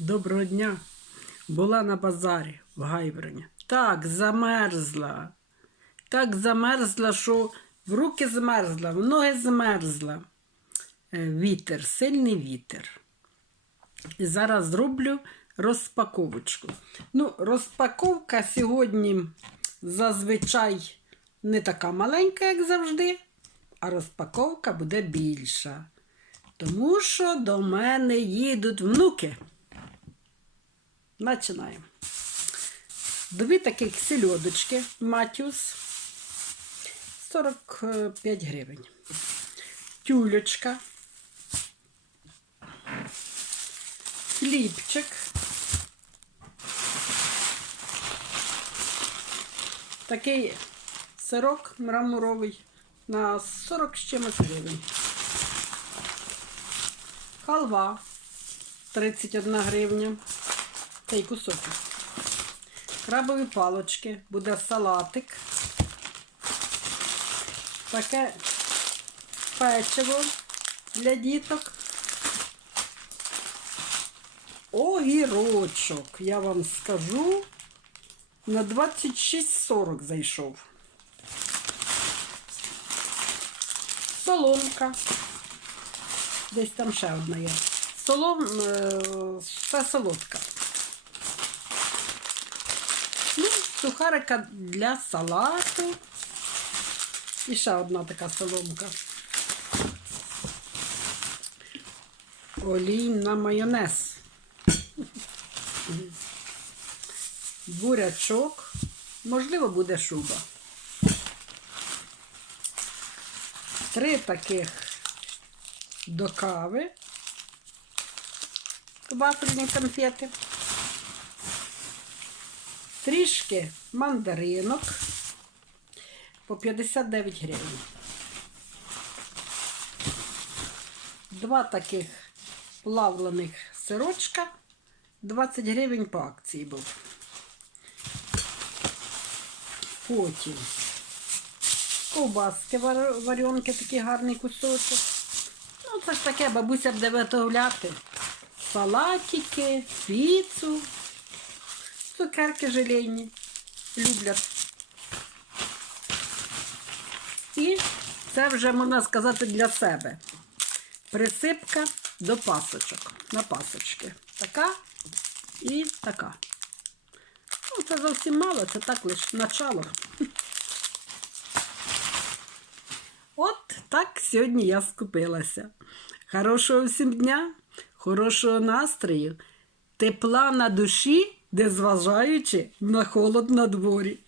Доброго дня. Була на базарі в Гайброні. Так замерзла. Так замерзла, що в руки змерзла, в ноги змерзла. Е, Вітер, сильний вітер. І зараз зроблю розпаковочку. Ну, розпаковка сьогодні зазвичай не така маленька, як завжди, а розпаковка буде більша. Тому що до мене їдуть внуки. Починаємо. Дві таких сільодочки Матюс 45 гривень. Тюлечка. Хлібчик. Такий сирок мраморовий на 40 з чимось гривень. Халва 31 гривня. Цей кусок. Крабові палочки, буде салатик. Таке печиво для діток. Огірочок, я вам скажу, на 26,40 зайшов. Соломка. Десь там ще одна є. Солом, е, все солодка. Ну, сухарика для салату. І ще одна така соломка. Олій на майонез. Бурячок. Можливо, буде шуба. Три таких до кави. Вафельні конфети. Трішки мандаринок по 59 гривень. Два таких плавлених сирочка 20 гривень по акції був. Потім ковбаски варенки, такий гарний кусочок. Ну, це ж таке, бабуся буде виготовляти. Салатики, піцу, цукерки желейні. Люблять. І це вже, можна сказати, для себе. Присипка до пасочок. На пасочки. Така і така. Ну, це зовсім мало, це так лише начало. От так сьогодні я скупилася. Хорошого всім дня, хорошого настрою, тепла на душі, де зважаючи на холод на дворі.